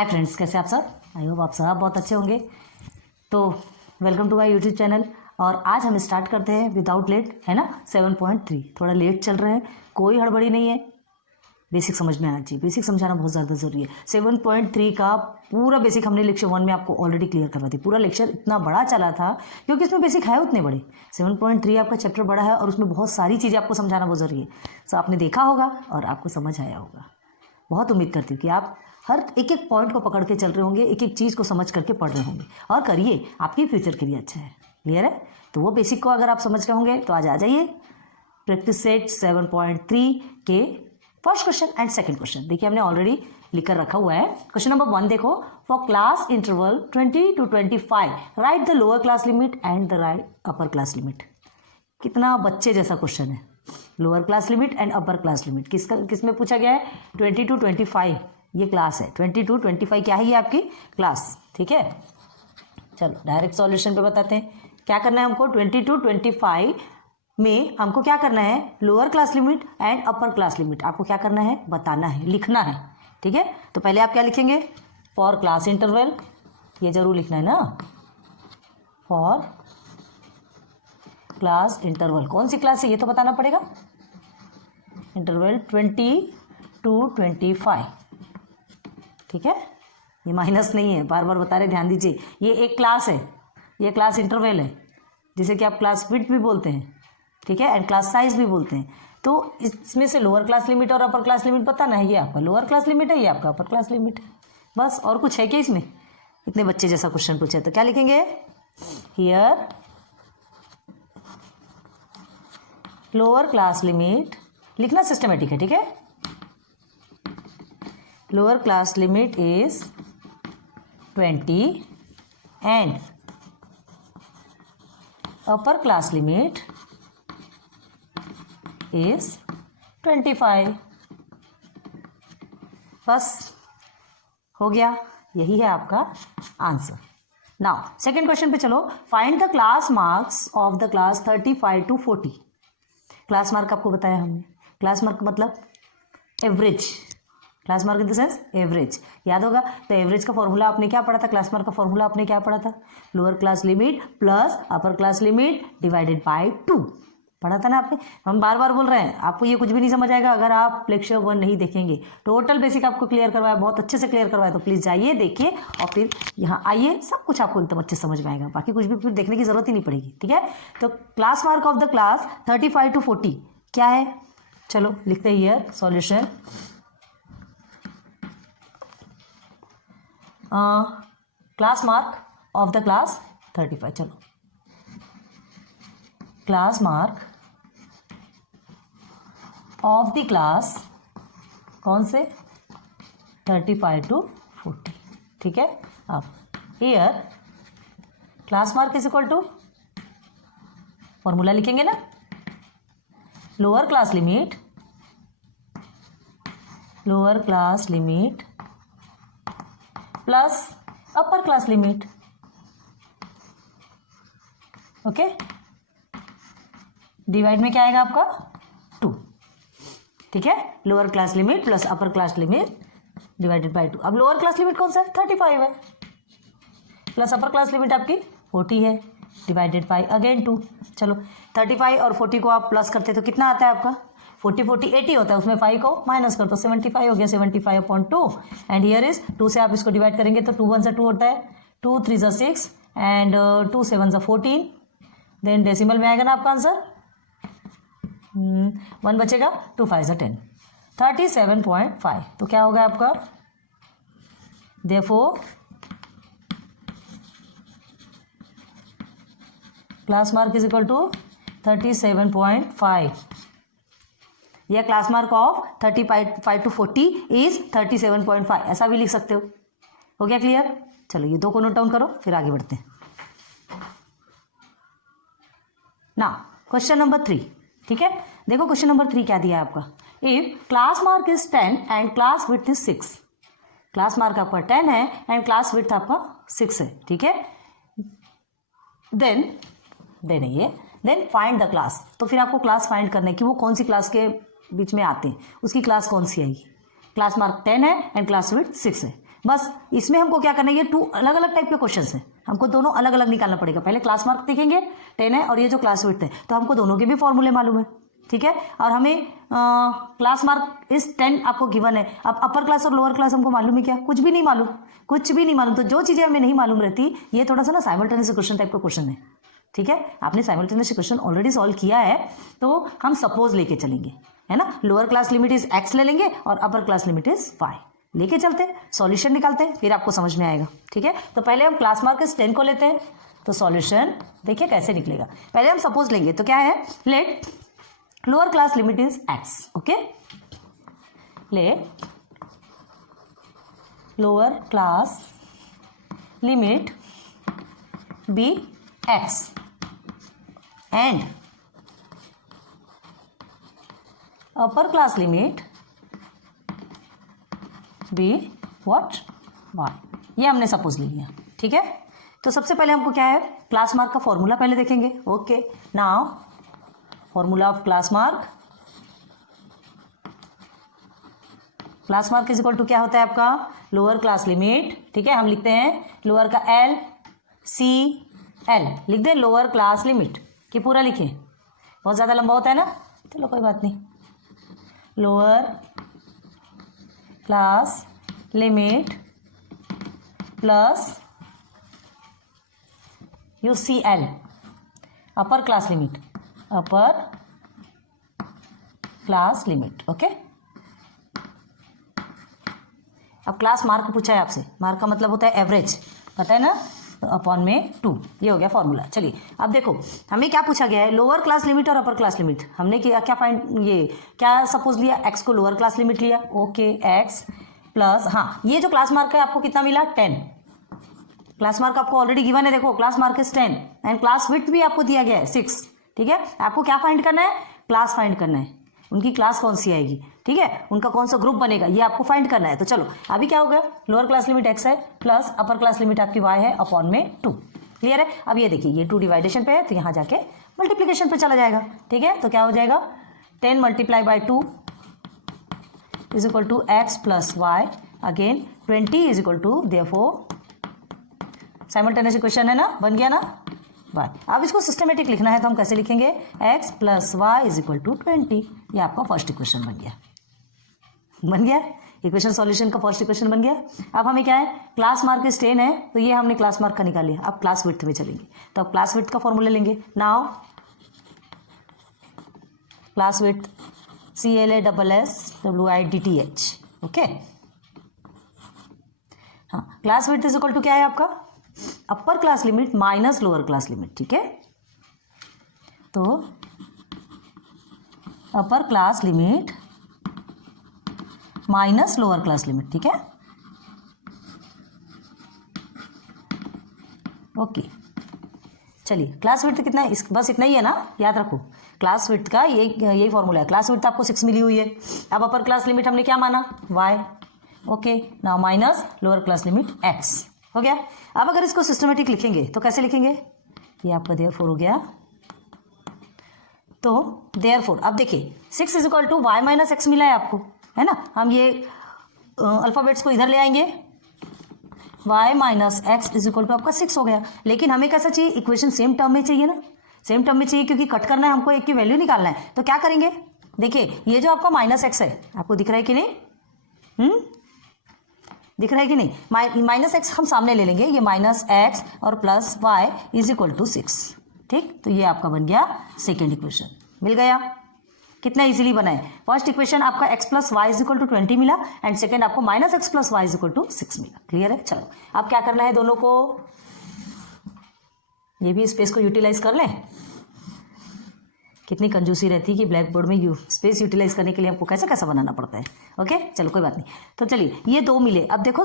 Hi friends, कैसे आप सब? आई होप आप सब बहुत अच्छे होंगे। तो welcome to my YouTube channel. और आज हम स्टार्ट करते हैं विदाउट लेट, है ना। 7.3 थोड़ा लेट चल रहे हैं, कोई हड़बड़ी नहीं है। बेसिक समझ में आना चाहिए, बेसिक समझाना बहुत ज़्यादा ज़रूरी है। 7.3 का पूरा बेसिक हमने लेक्चर 1 में आपको ऑलरेडी क्लियर करवा दी। पूरा लेक्चर इतना बड़ा चला था क्योंकि इसमें बेसिक है उतने बड़े। 7.3 आपका चैप्टर बड़ा है और उसमें बहुत सारी चीज़ें आपको समझाना बहुत ज़रूरी है। सो आपने देखा होगा और आपको समझ आया होगा। बहुत उम्मीद करती हूँ कि आप हर एक एक पॉइंट को पकड़ के चल रहे होंगे, एक एक चीज़ को समझ करके पढ़ रहे होंगे और करिए, आपके फ्यूचर के लिए अच्छा है। क्लियर है? तो वो बेसिक को अगर आप समझ रहे होंगे तो आज आ जाइए प्रैक्टिस सेट 7.3 के first question and second question. देखिए हमने ऑलरेडी लिखकर रखा हुआ है। क्वेश्चन नंबर 1 देखो, for class interval 20 to 25 right the lower class limit and the right upper class limit. कितना बच्चे जैसा क्वेश्चन है। Lower class limit and upper class limit किसमें पूछा गया है? 20 to 25 ये क्लास है। 20 to 25 क्या है? ये आपकी क्लास। ठीक है, चलो डायरेक्ट सॉल्यूशन पे बताते हैं क्या करना है हमको। 20 to 25 में हमको क्या करना है? Lower class limit and upper class limit आपको क्या करना है? बताना है, लिखना है। ठीक है, तो पहले आप क्या लिखेंगे? फॉर क्लास इंटरवल, ये जरूर लिखना है ना। फॉर क्लास इंटरवल, कौन सी क्लास है ये तो बताना पड़ेगा। Interval 20 to 25। ठीक है, ये माइनस नहीं है, बार बार बता रहे, ध्यान दीजिए। ये एक क्लास है, ये क्लास इंटरवल है जिसे कि आप क्लास विड्थ भी बोलते हैं। ठीक है, एंड क्लास साइज भी बोलते हैं। तो इसमें से लोअर क्लास लिमिट और अपर क्लास लिमिट बताना है। ये आपका लोअर क्लास लिमिट है, ये आपका अपर क्लास लिमिट है। बस, और कुछ है क्या इसमें? इतने बच्चे जैसा क्वेश्चन पूछे तो क्या लिखेंगे? हियर लोअर क्लास लिमिट, लिखना सिस्टमेटिक है। ठीक है, lower class limit is 20 and upper class limit is 25। बस हो गया, यही है आपका आंसर। नाउ सेकेंड क्वेश्चन पे चलो। Find the class marks of the class 35 to 40। Class mark आपको बताया हमने। क्लास मार्क मतलब average, class mark in the sense average. याद होगा तो एवरेज का फॉर्मूला आपने क्या पढ़ा था? क्लास मार्क का फॉर्मूला आपने क्या पढ़ा था? Lower class limit plus upper class limit divided by 2 पढ़ा था ना आपने। हम बार बार बोल रहे हैं, आपको ये कुछ भी नहीं समझ आएगा अगर आप लेक्चर 1 नहीं देखेंगे। टोटल बेसिक आपको क्लियर करवाया, बहुत अच्छे से क्लियर करवाया। तो प्लीज़ जाइए, देखिए और फिर यहाँ आइए, सब कुछ आपको एकदम अच्छे समझ में आएगा। बाकी कुछ भी फिर देखने की जरूरत ही नहीं पड़ेगी। ठीक है, तो class mark of the class 35 to 40 क्या है? चलो लिखते हैं here solution. Class mark of the class 35। चलो class mark of the class कौन से? 35 to 40। ठीक है, अब here class mark is equal to, formula लिखेंगे ना, lower class limit plus upper class limit. Okay, divide में क्या आएगा आपका? 2। ठीक है, lower class limit plus upper class limit divided by 2। अब लोअर क्लास लिमिट कौन सा है? 35 है, प्लस अपर क्लास लिमिट आपकी 40 है, डिवाइडेड बाय अगेन 2। चलो 35 और 40 को आप प्लस करते तो कितना आता है आपका? 40 40 80 होता है, उसमें 5 को माइनस कर तो 75 हो गया। 75/2 एंड हियर इज 2 से आप इसको डिवाइड करेंगे तो 2 1 से 2 होता है, 2 3 जा 6 एंड 2 7 जा 14। देन डेसिमल में आएगा ना आपका आंसर, 1 बचेगा, 2 5 जा 10, 37.5। तो क्या होगा आपका? Therefore class mark is equal to 37.5 या class mark of 35 to 40 is 37.5, ऐसा भी लिख सकते हो। हो गया क्लियर? चलो ये 2 को नोट डाउन करो, फिर आगे बढ़ते हैं। ना क्वेश्चन नंबर 3। ठीक है, देखो क्वेश्चन नंबर 3 क्या दिया है आपका। If class mark is 10 and class width is 6। Class mark आपका 10 है एंड क्लास विड्थ आपका 6 है। ठीक है, देन फाइंड द क्लास। तो फिर आपको क्लास फाइंड करना है कि वो कौन सी क्लास के बीच में आते हैं, उसकी क्लास कौन सी आएगी। क्लास मार्क 10 है एंड क्लास विड्थ 6 है। बस इसमें हमको क्या करना है, ये 2 अलग अलग टाइप के क्वेश्चन हैं, हमको दोनों अलग अलग निकालना पड़ेगा। पहले क्लास मार्क देखेंगे 10 है और ये जो क्लास विड्थ है, तो हमको दोनों के भी फॉर्मूले मालूम है, ठीक है। और हमें क्लास मार्क इस 10 आपको गिवन है। अब अपर क्लास और लोअर क्लास हमको मालूम है क्या? कुछ भी नहीं मालूम, कुछ भी नहीं मालूम। तो जो चीज़ें हमें नहीं मालूम रहती, ये थोड़ा सा ना साइमल्टेनियस क्वेश्चन टाइप का क्वेश्चन है, ठीक है। आपने साइमल्टेनियस क्वेश्चन ऑलरेडी सॉल्व किया है, तो हम सपोज लेके चलेंगे, है ना। Lower class limit is x ले लेंगे और अपर क्लास लिमिट इज y लेके चलते हैं, सॉल्यूशन निकालते हैं, फिर आपको समझ में आएगा, ठीक है। तो पहले हम क्लास मार्क इस 10 को लेते हैं, तो सॉल्यूशन देखिए कैसे निकलेगा। पहले हम सपोज लेंगे, तो क्या है, let lower class limit is x, okay. Let lower class limit be x and upper class limit be what? y। ये हमने सपोज ले लिया, ठीक है। तो सबसे पहले हमको क्या है, क्लास मार्क का फॉर्मूला पहले देखेंगे, okay. Now formula of class mark, class mark is equal to क्या होता है आपका, लोअर क्लास लिमिट, ठीक है। हम लिखते हैं लोअर का L C L लिख दें, लोअर क्लास लिमिट कि पूरा लिखें, बहुत ज़्यादा लंबा होता है ना, चलो कोई बात नहीं। Lower class limit plus UCL अपर क्लास लिमिट, अपर क्लास लिमिट, ओके। अब क्लास मार्क पूछा है आपसे, मार्क का मतलब होता है एवरेज, पता है ना, अपॉन में 2, ये हो गया फॉर्मूला। चलिए अब देखो हमें क्या पूछा गया है, लोअर क्लास लिमिट और अपर क्लास लिमिट। हमने क्या फाइंड, ये क्या सपोज लिया, x को लोअर क्लास लिमिट लिया, ओके। x प्लस, हाँ ये जो क्लास मार्क है आपको कितना मिला, 10। क्लास मार्क आपको ऑलरेडी गिवन है, देखो class mark is 10 and class width भी आपको दिया गया है 6, ठीक है। आपको क्या फाइंड करना है, क्लास फाइंड करना है, उनकी क्लास कौन सी आएगी, ठीक है, उनका कौन सा ग्रुप बनेगा, ये आपको फाइंड करना है। तो चलो अभी क्या हो गया, लोअर क्लास लिमिट x है प्लस अपर क्लास लिमिट आपकी y है अपॉन में 2, क्लियर है। अब ये देखिए ये 2 डिवाइडेशन पे है, तो यहाँ जाके मल्टीप्लीकेशन पे चला जाएगा, ठीक है। तो क्या हो जाएगा, 10 multiply by 2 is equal to x plus y, again 20 is equal to, therefore simultaneous equation है ना, बन गया ना y। अब इसको सिस्टमेटिक लिखना है, तो हम कैसे लिखेंगे, x plus y is equal to 20। ये आपका फर्स्ट इक्वेशन बन गया, बन गया इक्वेशन, सॉल्यूशन का फर्स्ट इक्वेशन बन गया। अब हमें क्या है, क्लास मार्क इज 10 है, तो ये हमने क्लास मार्क का निकाल लिया। अब क्लास विड्थ में चलेंगे, तो अब क्लास विड्थ का फॉर्मूला लेंगे। Now class width CLASSWIDTH, okay. हाँ, class width is equal to क्या है आपका, upper class limit minus lower class limit, ठीक है। तो upper class limit minus lower class limit, ठीक है, ओके। चलिए क्लास विड्थ कितना है, बस इतना ही है ना, याद रखो क्लास विड्थ का यही फॉर्मूला है। क्लास विड्थ आपको 6 मिली हुई है। अब अपर क्लास लिमिट हमने क्या माना, y, okay. Now minus lower class limit x, हो गया। अब अगर इसको सिस्टमेटिक लिखेंगे तो कैसे लिखेंगे, ये आपका देयरफॉर हो गया। तो देयरफॉर अब देखिए 6 is equal to y minus x मिला है आपको, है ना। हम ये अल्फाबेट्स को इधर ले आएंगे, y minus x is equal to आपका 6 हो गया। लेकिन हमें कैसा चाहिए, इक्वेशन सेम टर्म में चाहिए ना, सेम टर्म में चाहिए, क्योंकि कट करना है हमको, एक की वैल्यू निकालना है। तो क्या करेंगे, देखिए ये जो आपका माइनस एक्स है, आपको दिख रहा है कि नहीं, दिख रहा है कि नहीं, माइनस एक्स हम सामने ले लेंगे, ये माइनस एक्स और plus y is equal to 6, ठीक। तो ये आपका बन गया सेकेंड इक्वेशन, मिल गया। कितना इजीली बना है, फर्स्ट इक्वेशन आपका x plus y is equal to 20 मिला एंड सेकेंड आपको minus x plus y is equal to 6 मिला, क्लियर है। चलो अब क्या करना है, दोनों को, ये भी स्पेस को यूटिलाइज कर लें। कितनी कंजूसी रहती है कि ब्लैक बोर्ड में स्पेस यूटिलाइज करने के लिए हमको कैसा कैसा बनाना पड़ता है, ओके। चलो कोई बात नहीं। तो चलिए ये 2 मिले। अब देखो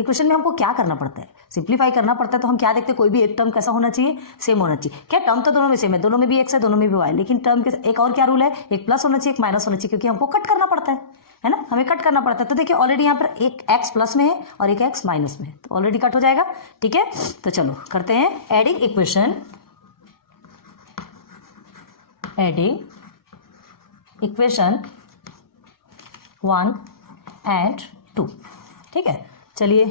इक्वेशन में हमको क्या करना पड़ता है, सिंप्लीफाई करना पड़ता है। तो हम क्या देखते हैं, कोई भी एक टर्म कैसा होना चाहिए, सेम होना चाहिए। क्या टर्म तो दोनों में सेम है, दोनों में भी एक्स है, दोनों में भी वाई, लेकिन टर्म के एक और क्या रूल है, एक प्लस होना चाहिए, एक माइनस होना चाहिए, क्योंकि हमको कट करना पड़ता है ना, हमें कट करना पड़ता है। तो देखिए ऑलरेडी यहाँ पर एक एक्स प्लस में है और एक एक्स माइनस में है, तो ऑलरेडी कट हो जाएगा, ठीक है। तो चलो करते हैं adding equation, adding equation 1 and 2, ठीक है। चलिए,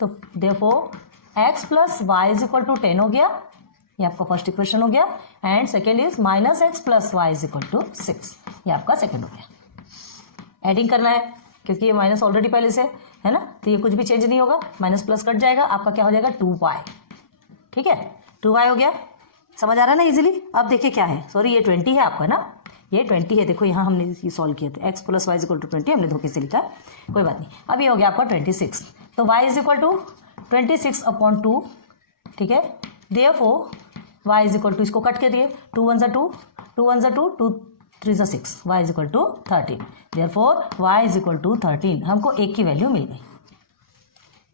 तो therefore x plus y is equal to 10 हो गया, ये आपका फर्स्ट इक्वेशन हो गया। And second is minus x plus y is equal to 6, ये आपका सेकेंड हो गया। एडिंग करना है क्योंकि ये माइनस ऑलरेडी पहले से है ना, तो ये कुछ भी चेंज नहीं होगा, माइनस प्लस कट जाएगा, आपका क्या हो जाएगा 2y। ठीक है, 2y हो गया, समझ आ रहा है ना इजीली। अब देखिए क्या है, सॉरी ये 20 है आपका ना, ये 20 है, देखो यहाँ हमने ये सॉल्व किया था, x plus y is equal to 20 हमने धोखे से लिखा, कोई बात नहीं। अब ये हो गया आपका 26, तो y इज इक्वल टू 26/2, ठीक है। Therefore y is equal to, इसको कट के दिए, 2 1 2, 2 1 2, 2 3 6, y is equal to 13। Therefore y is equal to 13, हमको एक की वैल्यू मिल गई।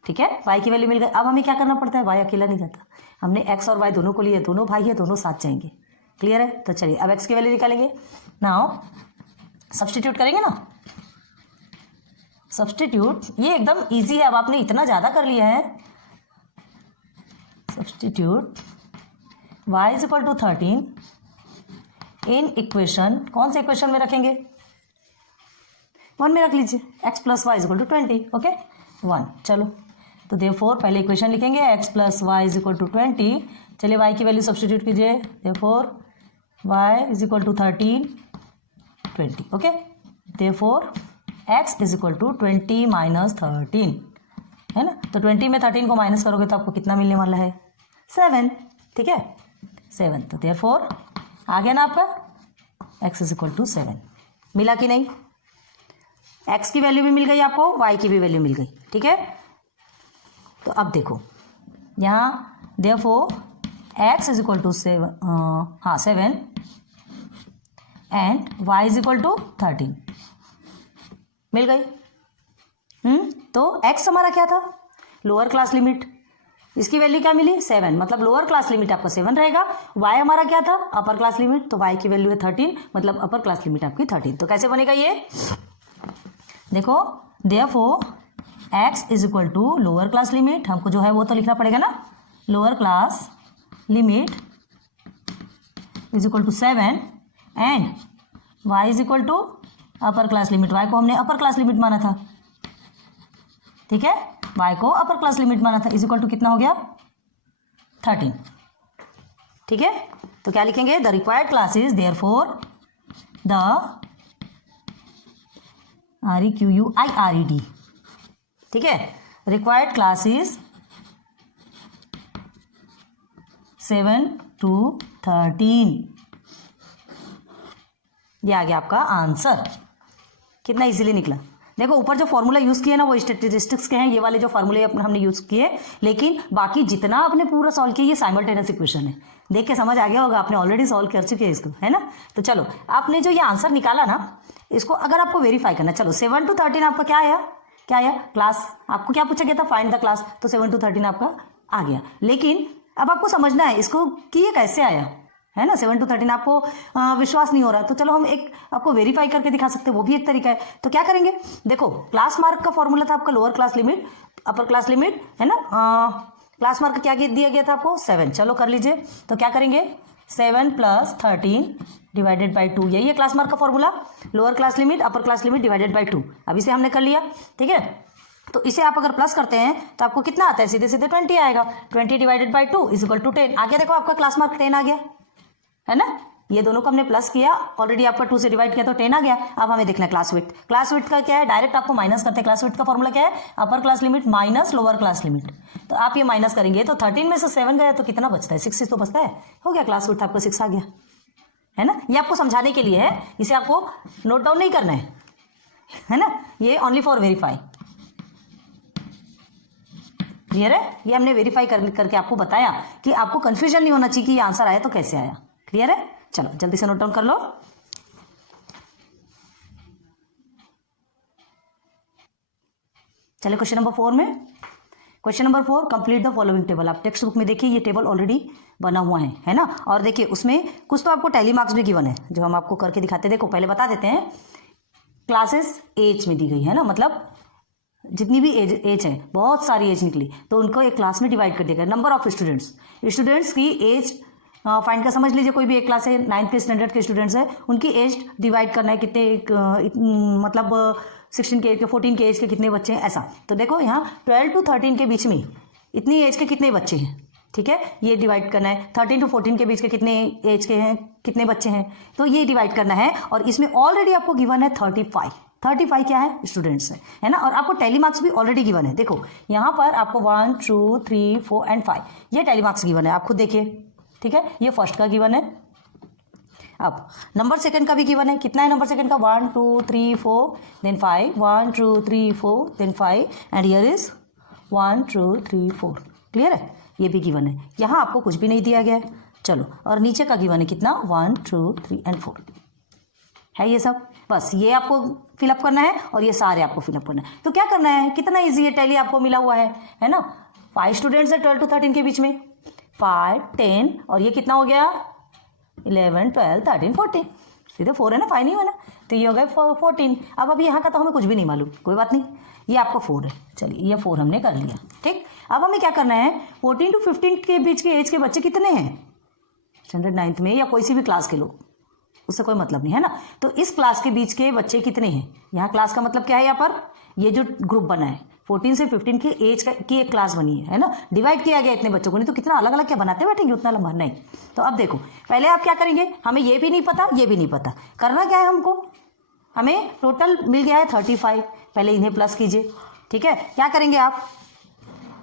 ठीक है, y की वैल्यू मिल गई। अब हमें क्या करना पड़ता है, y अकेला नहीं जाता, हमने x और y दोनों को लिए, दोनों भाई है, दोनों साथ जाएंगे। क्लियर है, तो चलिए अब x की वैल्यू निकालेंगे। नाउ सब्स्टिट्यूट करेंगे ना, सब्स्टिट्यूट, ये एकदम इजी है, अब आपने इतना ज़्यादा कर लिया है। Substitute y is equal to 13 in equation, कौन से इक्वेशन में रखेंगे, 1 में रख लीजिए, x plus y is equal to 20, okay 1। चलो, तो देयरफॉर पहले इक्वेशन लिखेंगे x plus y is equal to 20। चलिए y की वैल्यू सब्स्टिट्यूट कीजिए, therefore y is equal to 13 20, okay. Therefore x is equal to 20 minus 13, है ना, तो 20 में 13 को माइनस करोगे तो आपको कितना मिलने वाला है, 7। ठीक है, 7, तो देयरफॉर आ गया ना आपका x इज इक्वल टू 7। मिला कि नहीं, x की वैल्यू भी मिल गई आपको, y की भी वैल्यू मिल गई। ठीक है, तो अब देखो यहाँ therefore x is equal to 7 and y is equal to 13 मिल गई। तो x हमारा क्या था, लोअर क्लास लिमिट, इसकी वैल्यू क्या मिली 7, मतलब लोअर क्लास लिमिट आपका 7 रहेगा। y हमारा क्या था, अपर क्लास लिमिट, तो y की वैल्यू है 13, मतलब अपर क्लास लिमिट आपकी 13। तो कैसे बनेगा ये, देखो therefore x is equal to lower class limit, हमको जो है वो तो लिखना पड़ेगा ना, lower class limit is equal to 7 and y is equal to upper class limit, y को हमने अपर क्लास लिमिट माना था। ठीक है, y को अपर क्लास लिमिट माना था, इज इक्वल टू कितना हो गया 13। ठीक है, तो क्या लिखेंगे, the required classes therefore the REQUIRED, ठीक है, रिक्वायर्ड क्लासेस 7 to 13, ये आ गया आपका आंसर। कितना इजीली निकला, देखो ऊपर जो फॉर्मूला यूज किए ना वो स्टैटिस्टिक्स के हैं, ये वाले जो फॉर्मूले हमने यूज किए, लेकिन बाकी जितना आपने पूरा सॉल्व किया ये साइमल्टेनियस इक्वेशन है। देख के समझ आ गया होगा, आपने ऑलरेडी सॉल्व कर चुके हैं इसको, है ना। तो चलो, आपने जो ये आंसर निकाला ना, इसको अगर आपको वेरीफाई करना, चलो 7 to 13 आपका क्या आया, क्या आया क्लास, आपको क्या पूछा गया था, फाइंड द क्लास, तो 7 to 13 आपका आ गया। लेकिन अब आपको समझना है इसको कि ये कैसे आया, है ना। 7 to 13 आपको विश्वास नहीं हो रहा, तो चलो हम एक आपको वेरीफाई करके दिखा सकते हैं, वो भी एक तरीका है। तो क्या करेंगे, देखो क्लास मार्क का फॉर्मूला था आपका lower class limit upper class limit, है ना। क्लास मार्क क्या दिया गया था आपको 7, चलो कर लीजिए। तो क्या करेंगे 7 + 13 डिवाइडेड बाई 2, यही है क्लास मार्क का formula, lower class limit upper class limit divided by 2। अब इसे हमने कर लिया, ठीक है। तो इसे आप अगर प्लस करते हैं तो आपको कितना आता है, सीधे सीधे 20 आएगा। 20 divided by 2 is equal to 10 आ गया। देखो आपका क्लास मार्क 10 आ गया, है ना। ये दोनों को हमने प्लस किया, ऑलरेडी आपका 2 से डिवाइड किया तो 10 आ गया। अब हमें देखना है क्लास विड्थ। क्लास विड्थ का क्या है, डायरेक्ट आपको माइनस करते हैं। क्लास विड्थ का फॉर्मूला क्या है, अपर class limit minus lower class limit. तो आप ये माइनस करेंगे तो 13 में से 7 गया तो कितना बचता है, 6 तो बचता है। हो गया क्लास विड्थ आपको 6 आ गया, है ना। ये आपको समझाने के लिए है, इसे आपको नोट डाउन नहीं करना है ना। ये ओनली फॉर वेरीफाई। क्लियर है, ये हमने वेरीफाई करके आपको बताया कि आपको कंफ्यूजन नहीं होना चाहिए कि ये आंसर आया तो कैसे आया। क्लियर है, चलो जल्दी से नोट डाउन कर लो। चलिए क्वेश्चन नंबर 4 में, question number 4, complete the following table. आप टेक्स्ट बुक में देखिए ये टेबल ऑलरेडी बना हुआ है ना। और देखिए उसमें कुछ तो आपको टैली मार्क्स भी गिवन है जो हम आपको करके दिखाते हैं। देखो पहले बता देते हैं, क्लासेस एज में दी गई है ना, मतलब जितनी भी एज है, बहुत सारी एज निकली तो उनको एक क्लास में डिवाइड कर दिया गया। नंबर ऑफ स्टूडेंट्स की एज फाइंड का समझ लीजिए, कोई भी एक क्लास से 9th के स्टैंडर्ड के स्टूडेंट्स है, उनकी एज डिवाइड करना है, कितने मतलब 16 के एज के 14 के एज के कितने बच्चे हैं ऐसा। तो देखो यहाँ 12 to 13 के बीच में इतनी एज के कितने बच्चे हैं, ठीक है, ये डिवाइड करना है। 13 to 14 के बीच के कितने एज के हैं, कितने बच्चे हैं, तो ये डिवाइड करना है। और इसमें ऑलरेडी आपको गिवन है 35 क्या है, स्टूडेंट्स है ना। और आपको टैली मार्क्स भी ऑलरेडी गिवन है। देखो यहाँ पर आपको 1 2 3 4 एंड 5 ये टैली मार्क्स गिवन है, आप खुद देखिए, ठीक है। ये फर्स्ट का गिवन है। अब नंबर सेकंड का भी गिवन है, कितना है नंबर सेकंड का, 1 2 3 4 then 5, 1 2 3 4 then 5 and here is 1 2 3 4। Clear है, ये भी गिवन है। यहाँ आपको कुछ भी नहीं दिया गया है। चलो, और नीचे का गिवन है कितना, 1 2 3 एंड 4 है ये सब। बस ये आपको फिलअप करना है और ये सारे आपको फिलअप करना है। तो क्या करना है, कितना ईजी है, टैली आपको मिला हुआ है ना। 5 स्टूडेंट्स है 12 to 13 के बीच में, 5 10 और ये कितना हो गया, 11 12 13 14, सीधे 4 है ना, 5 नहीं हुआ ना, तो ये हो गया 14। अब अभी यहाँ का तो हमें कुछ भी नहीं मालूम, कोई बात नहीं, ये आपका 4 है। चलिए ये 4 हमने कर लिया, ठीक। अब हमें क्या करना है, 14 to 15 के बीच के एज के बच्चे कितने हैं स्टैंडर्ड 9th में, या कोई सी भी क्लास के लोग, उससे कोई मतलब नहीं है ना। तो इस क्लास के बीच के बच्चे कितने हैं, यहाँ क्लास का मतलब क्या है, यहाँ पर ये जो ग्रुप बना है 14 से 15 की एज की एक क्लास बनी है ना, डिवाइड किया गया इतने बच्चों को, नहीं तो कितना अलग अलग क्या बनाते बैठेंगे उतना लंबा नहीं। तो अब देखो, पहले आप क्या करेंगे, हमें ये भी नहीं पता ये भी नहीं पता, करना क्या है हमको, हमें टोटल मिल गया है 35, पहले इन्हें प्लस कीजिए, ठीक है। क्या करेंगे आप,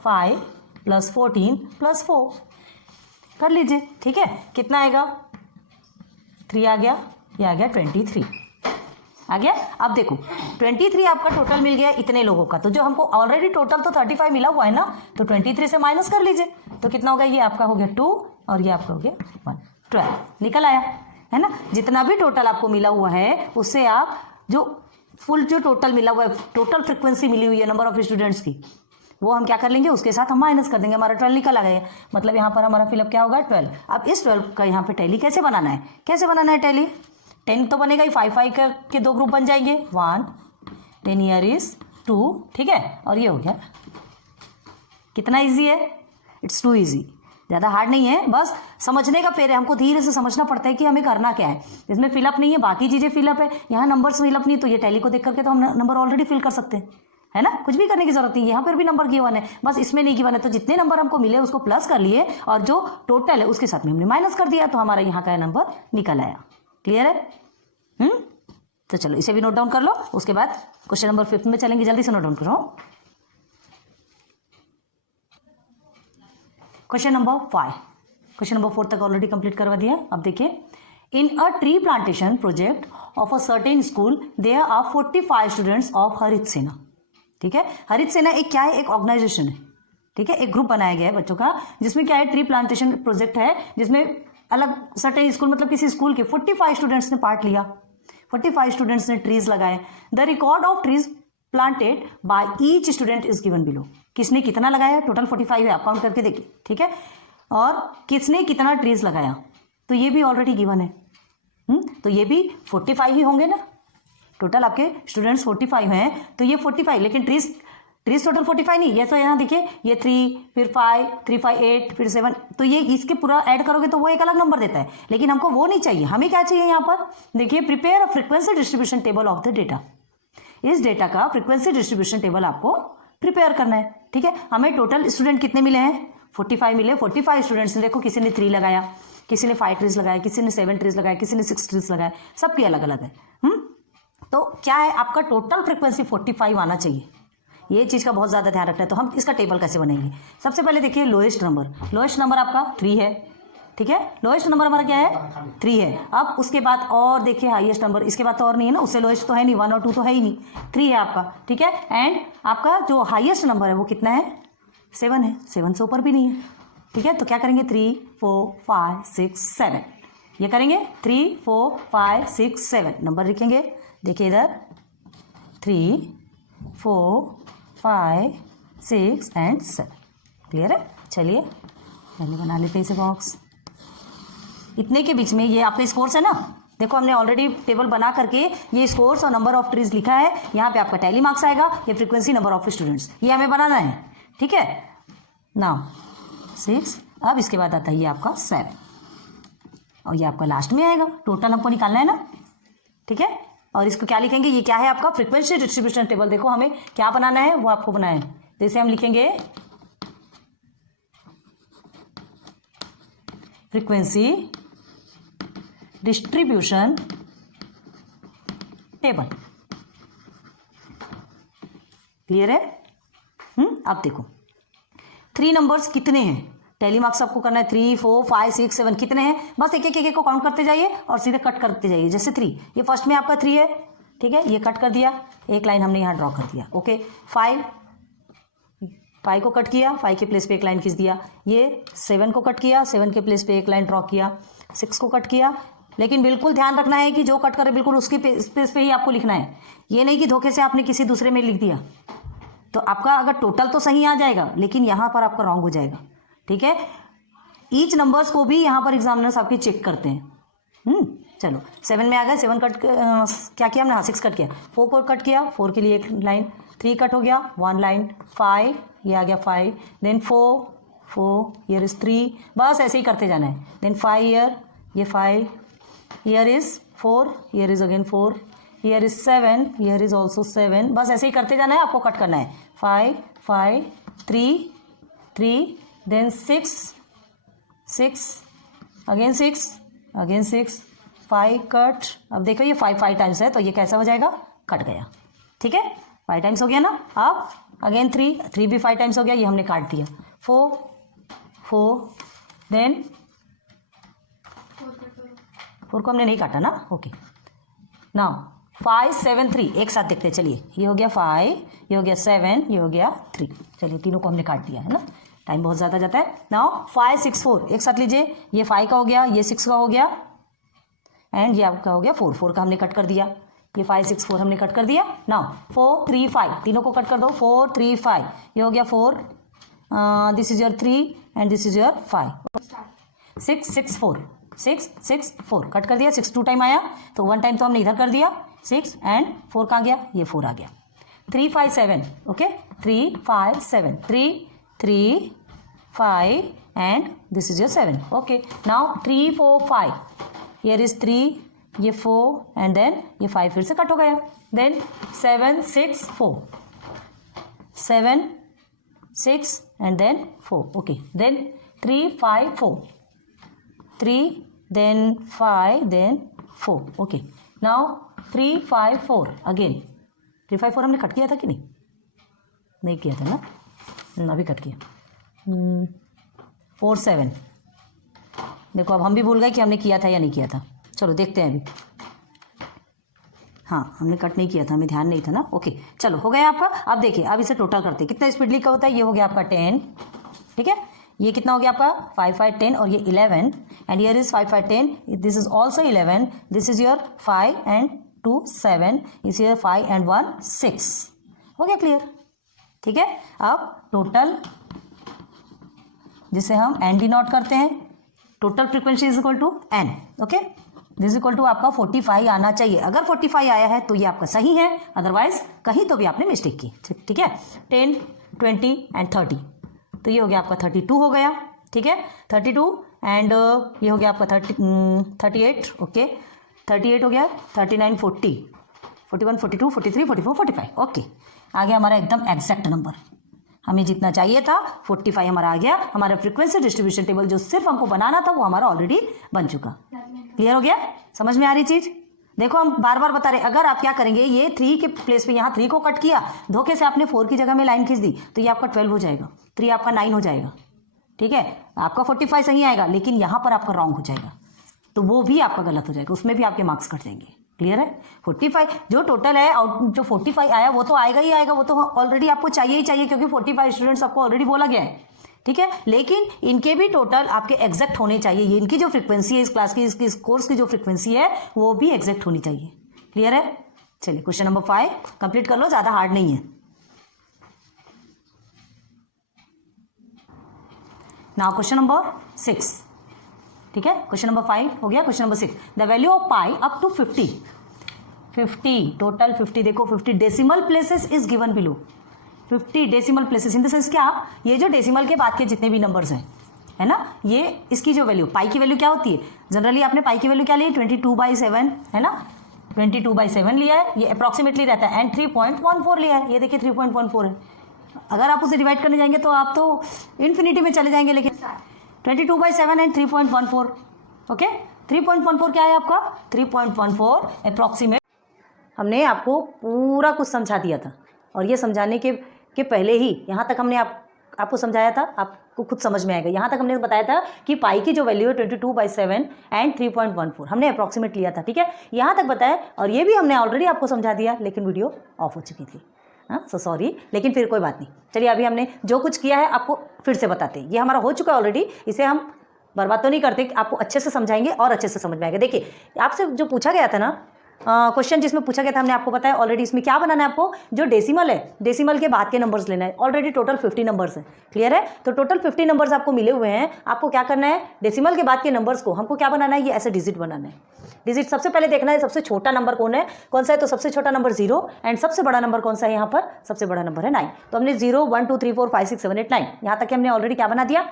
5 + 14 + 4 कर लीजिए, ठीक है। कितना आएगा, 3 आ गया, ये आ गया 23 आ गया। अब देखो 23 आपका टोटल मिल गया इतने लोगों का, तो जो हमको ऑलरेडी टोटल तो 35 मिला हुआ है ना, तो 23 से माइनस कर लीजिए, तो कितना होगा, ये आपका हो गया 2 और ये आपका हो गया 1, 12 निकल आया है ना। जितना भी टोटल आपको मिला हुआ है उससे आप जो फुल जो टोटल मिला हुआ है, टोटल फ्रिक्वेंसी मिली हुई है नंबर ऑफ स्टूडेंट्स की, वो हम क्या कर लेंगे, उसके साथ हम माइनस कर देंगे, हमारा 12 निकल आ गया। मतलब यहाँ पर हमारा फिलअप क्या होगा, 12। अब इस 12 का यहाँ पे टैली कैसे बनाना है, कैसे बनाना है टैली, 10 तो बनेगा ही, 5 के 2 ग्रुप बन जाएंगे, 1 देन हियर इज 2, ठीक है। और ये हो गया, कितना ईजी है, इट्स टू ईजी, ज़्यादा हार्ड नहीं है, बस समझने का फेर है, हमको धीरे से समझना पड़ता है कि हमें करना क्या है। इसमें फिलअप नहीं है, बाकी चीज़ें फिलअप है, यहाँ नंबर्स फिलअप नहीं, तो ये टैली को देख करके तो हम नंबर ऑलरेडी फिल कर सकते हैं, है ना, कुछ भी करने की जरूरत नहीं। यहाँ पर भी नंबर गिवन है, बस इसमें नहीं गिवन है, तो जितने नंबर हमको मिले उसको प्लस कर लिए और जो टोटल है उसके साथ में हमने माइनस कर दिया, तो हमारा यहाँ का नंबर निकल आया। क्लियर है, तो चलो इसे भी नोट डाउन कर लो, उसके बाद क्वेश्चन नंबर 5 में चलेंगे, जल्दी से नोट डाउन करो। क्वेश्चन नंबर 5, क्वेश्चन नंबर 4 तक ऑलरेडी कंप्लीट करवा दिया। अब देखिए, in a tree plantation project of a certain school there are 45 students of Harit Sena, ठीक है। हरित सेना एक क्या है, एक ऑर्गेनाइजेशन है, ठीक है, एक ग्रुप बनाया गया है बच्चों का, जिसमें क्या है, ट्री प्लांटेशन प्रोजेक्ट है, जिसमें अलग सर्टेन स्कूल मतलब किसी स्कूल के 45 स्टूडेंट्स ने पार्ट लिया, 45 स्टूडेंट्स ने ट्रीज लगाए। The record of trees planted by each student is given below, किसने कितना लगाया, टोटल 45 है, आप काउंट करके देखिए, ठीक है। और किसने कितना ट्रीज लगाया, तो ये भी ऑलरेडी गिवन है, तो ये भी 45 ही होंगे ना, टोटल आपके स्टूडेंट्स 45 हैं, तो ये 45, लेकिन ट्रीज टोटल 45 नहीं, ये तो यहाँ देखिए, ये 3 फिर 5 3 5 8 फिर 7, तो ये इसके पूरा ऐड करोगे तो वो एक अलग नंबर देता है, लेकिन हमको वो नहीं चाहिए। हमें क्या चाहिए यहाँ पर, देखिए, prepare a frequency distribution table of the data, इस डेटा का फ्रीक्वेंसी डिस्ट्रीब्यूशन टेबल आपको प्रिपेयर करना है, ठीक है। हमें टोटल स्टूडेंट कितने मिले हैं, 45 मिले। 45 स्टूडेंट्स ने, देखो किसी ने 3 लगाया, किसी ने 5 ट्रीज लगाया, किसी ने 7 ट्रीज लगाया, किसी ने 6 ट्रीज लगाया, सबकी अलग अलग है। तो क्या है, आपका टोटल फ्रीक्वेंसी 45 आना चाहिए, ये चीज़ का बहुत ज़्यादा ध्यान रखना है। तो हम इसका टेबल कैसे बनेंगे, सबसे पहले देखिए, लोएस्ट नंबर आपका 3 है, ठीक है, लोएस्ट नंबर हमारा क्या है, 3 है। अब उसके बाद और देखिए हाईएस्ट नंबर, इसके बाद तो और नहीं है ना, उससे लोएस्ट तो है नहीं, 1 और 2 तो है ही नहीं, 3 है आपका, ठीक है। एंड आपका जो हाईएस्ट नंबर है वो कितना है, 7 है, 7 से ऊपर भी नहीं है, ठीक है। तो क्या करेंगे, 3 4 5 6 7, ये करेंगे 3 4 5 6 7 नंबर लिखेंगे, देखिए इधर 3 4 5 6 एंड 7, क्लियर है। चलिए पहले बना लेते हैं इसे बॉक्स, इतने के बीच में ये आपका स्कोर्स है ना, देखो हमने ऑलरेडी टेबल बना करके ये स्कोर्स और नंबर ऑफ ट्रीज लिखा है, यहाँ पे आपका टैली मार्क्स आएगा, ये फ्रीक्वेंसी नंबर ऑफ स्टूडेंट्स, ये हमें बनाना है, ठीक है। नाउ 6, अब इसके बाद आता है ये आपका 7, और ये आपका लास्ट में आएगा। टोटल हमको निकालना है ना, ठीक है। और इसको क्या लिखेंगे, ये क्या है आपका फ्रीक्वेंसी डिस्ट्रीब्यूशन टेबल। देखो हमें क्या बनाना है वो आपको बनाना है। जैसे हम लिखेंगे फ्रीक्वेंसी डिस्ट्रीब्यूशन टेबल। क्लियर है? अब देखो 3 नंबर्स कितने हैं, टैली मार्क्स आपको करना है। 3 4 5 6 7 कितने हैं, बस एक एक को काउंट करते जाइए और सीधे कट करते जाइए। जैसे 3, ये फर्स्ट में आपका 3 है, ठीक है, ये कट कर दिया, एक लाइन हमने यहाँ ड्रॉ कर दिया। ओके 5 को कट किया, 5 के प्लेस पे एक लाइन खींच दिया। ये 7 को कट किया, 7 के प्लेस पे एक लाइन ड्रॉ किया। 6 को कट किया, लेकिन बिल्कुल ध्यान रखना है कि जो कट करे बिल्कुल उसकी स्पेस पे ही आपको लिखना है। ये नहीं कि धोखे से आपने किसी दूसरे में लिख दिया तो आपका अगर टोटल तो सही आ जाएगा लेकिन यहाँ पर आपका रॉन्ग हो जाएगा, ठीक है। ईच नंबर्स को भी यहाँ पर एग्जामिनर्स आपकी चेक करते हैं। चलो 7 में आ गए, 7 कट क्या किया हमने, हाँ 6 कट किया। 4 को कट किया, 4 के लिए एक लाइन। 3 कट हो गया, 1 लाइन। 5 ये आ गया 5, देन 4 हियर इज 3, बस ऐसे ही करते जाना है। देन 5 हियर, ये 5 here is 4, here is again 4, here is 7, here is also 7, बस ऐसे ही करते जाना है, आपको कट करना है। 5 5 3 देन 6 अगेन 6 5 कट। अब देखो ये 5 टाइम्स है तो ये कैसा हो जाएगा, कट गया, ठीक है। 5 टाइम्स हो गया ना। अब अगेन 3 भी 5 टाइम्स हो गया, ये हमने काट दिया। 4 देन 4 को हमने नहीं काटा ना, ओके। नाउ 5 7 3 एक साथ देखते हैं, चलिए। ये हो गया 5, ये हो गया 7, ये हो गया 3, चलिए तीनों को हमने काट दिया है ना, टाइम बहुत ज़्यादा जाता है। नाउ 5 6 4 एक साथ लीजिए, ये 5 का हो गया, ये 6 का हो गया एंड ये आपका हो गया 4 का हमने कट कर दिया। ये 5 6 4 हमने कट कर दिया। नाउ 4 3 5 तीनों को कट कर दो। 4 3 5 ये हो गया 4, this is your 3 and this is your 5। 6 6 4 cut कर दिया। 6 2 टाइम आया तो 1 टाइम तो हमने इधर कर दिया। 6 एंड 4 कहाँ गया, ये 4 आ गया। 3 5 7 okay, 3 5 7 3 5 and this is your 7। Okay now 3 4 5 here is 3, ये 4 एंड देन ये 5 फिर से कट हो गया। Then 7 6 4 7 6 and then 4 okay. Then 3 5 4 3 then 5 then 4 okay. Now 3 5 4 again 3 5 4 हमने कट किया था कि नहीं किया था ना, अभी कट किया। 4 7 देखो अब हम भी भूल गए कि हमने किया था या नहीं किया था, चलो देखते हैं अभी। हाँ हमने कट नहीं किया था, हमें ध्यान नहीं था ना, ओके चलो हो गया आपका। अब देखिए अब इसे टोटल करते हैं, कितना स्पीडली का होता है। ये हो गया आपका 10, ठीक है। ये कितना हो गया आपका 5 5 10 और ये 11 and here is 5 5 10, this is also 11, this is your 5 and 2 7, is your 5 and 1 6। हो गया क्लियर, ठीक है। अब टोटल जिसे हम एन डिनोट करते हैं, total frequency is equal to N, okay. This is equal to आपका 45 आना चाहिए। अगर 45 आया है तो ये आपका सही है, अदरवाइज कहीं तो भी आपने मिस्टेक की, ठीक है। 10 20 एंड 30 तो ये हो गया आपका 32 हो गया, ठीक है। 32 एंड ये हो गया आपका 38 ओके। 38 हो गया, 39 40 41 42 43 44 45 ओके। आ गया हमारा एकदम एग्जैक्ट नंबर, हमें जितना चाहिए था 45 हमारा आ गया। हमारा फ्रीक्वेंसी डिस्ट्रीब्यूशन टेबल जो सिर्फ हमको बनाना था वो हमारा ऑलरेडी बन चुका। क्लियर हो गया, समझ में आ रही चीज। देखो हम बार बार बता रहे, अगर आप क्या करेंगे, ये 3 के प्लेस पे यहाँ 3 को कट किया, धोखे से आपने 4 की जगह में लाइन खींच दी तो ये आपका 12 हो जाएगा, 3 आपका 9 हो जाएगा, ठीक है। आपका 45 सही आएगा लेकिन यहाँ पर आपका रॉन्ग हो जाएगा तो वो भी आपका गलत हो जाएगा, उसमें भी आपके मार्क्स कट जाएंगे। क्लियर है। 45 जो टोटल है, जो 45 आया वो तो आएगा ही आएगा, वो तो ऑलरेडी आपको चाहिए ही चाहिए क्योंकि 45 स्टूडेंट्स आपको ऑलरेडी बोला गया है, ठीक है। लेकिन इनके भी टोटल आपके एग्जैक्ट होने चाहिए। ये इनकी जो फ्रीक्वेंसी है इस क्लास की, इस कोर्स की जो फ्रीक्वेंसी है वो भी एग्जैक्ट होनी चाहिए। क्लियर है। चलिए क्वेश्चन नंबर 5 कंप्लीट कर लो, ज़्यादा हार्ड नहीं है। नाउ क्वेश्चन नंबर 6, ठीक है। क्वेश्चन नंबर 5 हो गया। Question number 6, the value of pi up to 50 total 50 देखो 50 decimal places is given below. 50 decimal places in the sense क्या, ये जो डेसिमल के बाद के जितने भी नंबर्स हैं है ना। ये इसकी जो वैल्यू, पाई की वैल्यू क्या होती है, जनरली आपने पाई की वैल्यू क्या ली, 22/7 है ना, 22/7 लिया है, ये अप्रॉक्सीमेटली रहता है, एंड 3.14 लिया है, ये देखिए 3.14 है। अगर आप उसे डिवाइड करने जाएंगे तो आप तो इन्फिनिटी में चले जाएंगे, लेकिन 22/7 एंड 3.14, ओके। 3.14 क्या है आपका, 3.14 अप्रॉक्सीमेट। हमने आपको पूरा कुछ समझा दिया था, और ये समझाने के पहले ही यहाँ तक हमने आपको समझाया था, आपको खुद समझ में आएगा। यहाँ तक हमने बताया था कि पाई की जो वैल्यू है 22/7 एंड 3.14 हमने अप्रॉक्सीमेट लिया था, ठीक है। यहाँ तक बताया, और ये भी हमने ऑलरेडी आपको समझा दिया, लेकिन वीडियो ऑफ हो चुकी थी, हाँ, सो सॉरी, लेकिन फिर कोई बात नहीं। चलिए अभी हमने जो कुछ किया है आपको फिर से बताते हैं। ये हमारा हो चुका है ऑलरेडी, इसे हम बर्बाद तो नहीं करते, आपको अच्छे से समझाएंगे और अच्छे से समझ में आएगा। देखिए आपसे जो पूछा गया था ना क्वेश्चन, जिसमें पूछा गया था, हमने आपको बताया ऑलरेडी, इसमें क्या बनाना है आपको, जो डेसिमल है, डेसिमल के बाद के नंबर्स लेना है। ऑलरेडी टोटल 50 नंबर्स है, क्लियर है। तो टोटल 50 नंबर्स आपको मिले हुए हैं, आपको क्या करना है, डेसिमल के बाद के नंबर्स को हमको क्या बनाना है, ये ऐसे डिजिट बनाना है। डिजिट सबसे पहले देखना है सबसे छोटा नंबर कौन सा है, तो सबसे छोटा नंबर 0, एंड सबसे बड़ा नंबर कौन सा है, यहाँ पर सबसे बड़ा नंबर है 9। तो हमने 0 1 2 3 4 5 6 7 8 9 यहाँ तक हमने ऑलरेडी क्या बना दिया,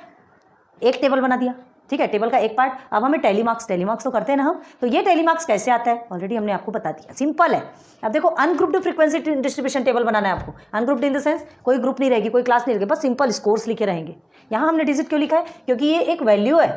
एक टेबल बना दिया, ठीक है, टेबल का एक पार्ट। अब हमें टेलीमार्क्स तो करते हैं ना हम, तो ये टेलीमार्क्स कैसे आता है, ऑलरेडी हमने आपको बता दिया, सिंपल है। अब देखो अनग्रुप्ड फ्रीक्वेंसी डिस्ट्रीब्यूशन टेबल बनाना है आपको। अनग्रुप्ड इन द सेंस कोई ग्रुप नहीं रहेगी, कोई क्लास नहीं रहेगी, बस सिंपल स्कोर्स लिखे रहेंगे। यहाँ हमने डिजिट क्यों लिखा है, क्योंकि ये एक वैल्यू है,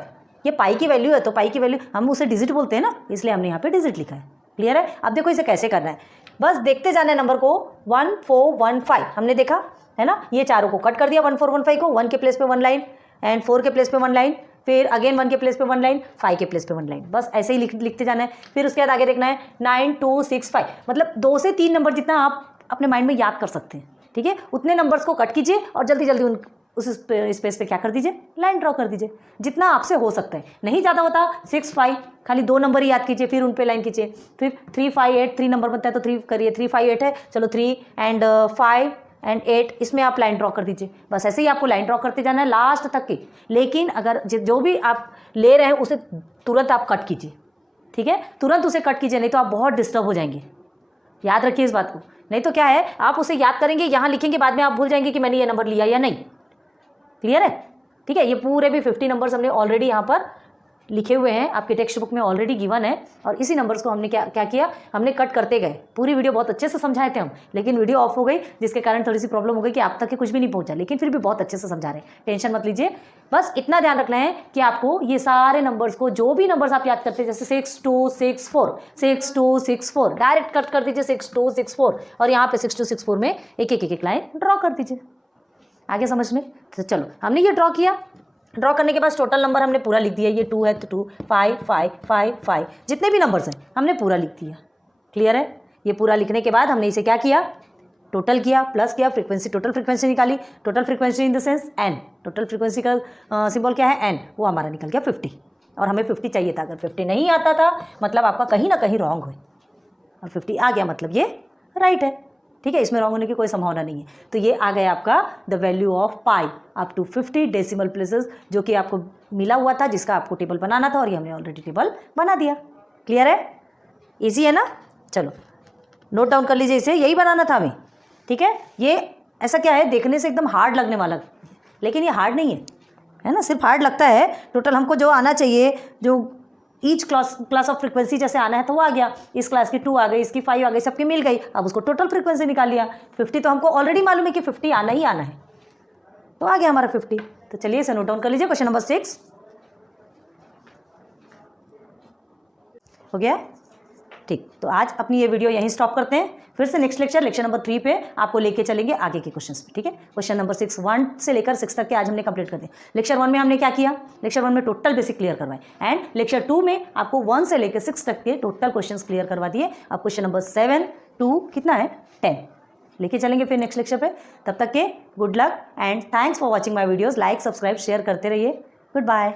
ये पाई की वैल्यू है, तो पाई की वैल्यू हम उसे डिजिट बोलते हैं ना, इसलिए हमने यहाँ पे डिजिट लिखा है, क्लियर है। अब देखो इसे कैसे करना है, बस देखते जाना है नंबर को। 1 4 1 5 हमने देखा है ना, ये चारों को कट कर दिया, 1 4 1 5 को, 1 के प्लेस पे 1 लाइन, एंड 4 के प्लेस पे 1 लाइन, फिर अगेन 1 के प्लेस पे 1 लाइन, 5 के प्लेस पे 1 लाइन, बस ऐसे ही लिखते जाना है। फिर उसके बाद आगे देखना है 9 2 6 5, मतलब 2 से 3 नंबर जितना आप अपने माइंड में याद कर सकते हैं, ठीक है। उतने नंबर्स को कट कीजिए और जल्दी जल्दी उस स्पेस पे क्या कर दीजिए, लाइन ड्रॉ कर दीजिए, जितना आपसे हो सकता है, नहीं ज़्यादा होता। 6 5 खाली 2 नंबर ही याद कीजिए, फिर उन पे लाइन कीजिए। फिर 3 5 8 3 नंबर बनता है तो 3 करिए, 3 5 8 है, चलो 3 एंड 5 एंड 8, इसमें आप लाइन ड्रॉ कर दीजिए। बस ऐसे ही आपको लाइन ड्रॉ करते जाना है लास्ट तक की। लेकिन अगर जो भी आप ले रहे हैं उसे तुरंत आप कट कीजिए, ठीक है, तुरंत उसे कट कीजिए, नहीं तो आप बहुत डिस्टर्ब हो जाएंगे। याद रखिए इस बात को, नहीं तो क्या है, आप उसे याद करेंगे, यहाँ लिखेंगे, बाद में आप भूल जाएंगे कि मैंने ये नंबर लिया या नहीं, क्लियर है, ठीक है। ये पूरे भी 50 नंबर्स हमने ऑलरेडी यहाँ पर लिखे हुए हैं, आपके टेक्स्ट बुक में ऑलरेडी गिवन है, और इसी नंबर्स को हमने क्या किया, हमने कट करते गए। पूरी वीडियो बहुत अच्छे से समझाए थे हम, लेकिन वीडियो ऑफ हो गई, जिसके कारण थोड़ी सी प्रॉब्लम हो गई कि आप तक के कुछ भी नहीं पहुंचा, लेकिन फिर भी बहुत अच्छे से समझा रहे हैं, टेंशन मत लीजिए। बस इतना ध्यान रखना है कि आपको ये सारे नंबर्स को, जो भी नंबर्स आप याद करते हैं, जैसे 6 2 6 4 6 2 6 4, डायरेक्ट कट कर दीजिए 6 2 6 4, और यहाँ पे 6 2 6 4 में एक लाइन ड्रॉ कर दीजिए। आगे समझ में, तो चलो हमने ये ड्रॉ किया। ड्रॉ करने के बाद टोटल नंबर हमने पूरा लिख दिया, ये 2 है तो 2 5 5 5 5, जितने भी नंबर्स हैं हमने पूरा लिख दिया, क्लियर है। ये पूरा लिखने के बाद हमने इसे क्या किया, टोटल किया, प्लस किया, फ्रीक्वेंसी, टोटल फ्रीक्वेंसी निकाली। Total frequency in the sense an, total frequency का सिंबल क्या है, एन, वो हमारा निकल गया 50, और हमें 50 चाहिए था। अगर 50 नहीं आता था मतलब आपका कहीं ना कहीं रॉन्ग है, और 50 आ गया मतलब ये राइट है, ठीक है, इसमें रॉन्ग होने की कोई संभावना नहीं है। तो ये आ गया आपका the value of pi up to 50 decimal places, जो कि आपको मिला हुआ था, जिसका आपको टेबल बनाना था, और ये हमने ऑलरेडी टेबल बना दिया, क्लियर है, इजी है ना। चलो नोट डाउन कर लीजिए, इसे यही बनाना था हमें, ठीक है। ये ऐसा क्या है, देखने से एकदम हार्ड लगने वाला, लेकिन ये हार्ड नहीं है ना, सिर्फ हार्ड लगता है। टोटल हमको जो आना चाहिए, जो ईच क्लास ऑफ फ्रीक्वेंसी जैसे आना है तो वो आ गया, इस क्लास की 2 आ गई, इसकी 5 आ गई, सबकी मिल गई। अब उसको टोटल फ्रीक्वेंसी निकाल लिया। 50 तो हमको ऑलरेडी मालूम है कि 50 आना ही आना है, तो आ गया हमारा 50। तो चलिए इसे नोट डाउन कर लीजिए। क्वेश्चन नंबर 6 हो गया, ठीक। तो आज अपनी ये वीडियो यहीं स्टॉप करते हैं, फिर से नेक्स्ट लेक्चर नंबर 3 पे आपको लेके चलेंगे आगे के क्वेश्चंस पे, ठीक है। क्वेश्चन नंबर 6 1 से लेकर 6 तक के आज हमने कंप्लीट कर दिए। लेक्चर 1 में हमने क्या किया, लेक्चर 1 में टोटल बेसिक क्लियर करवाए, एंड लेक्चर 2 में आपको 1 से लेकर 6 तक के टोटल क्वेश्चंस क्लियर करवा दिए। अब क्वेश्चन नंबर 7 2 कितना है 10 लेके चलेंगे फिर नेक्स्ट लेक्चर पे। तब तक के good luck and thanks for watching my videos. Like subscribe share करते रहिए। Good bye.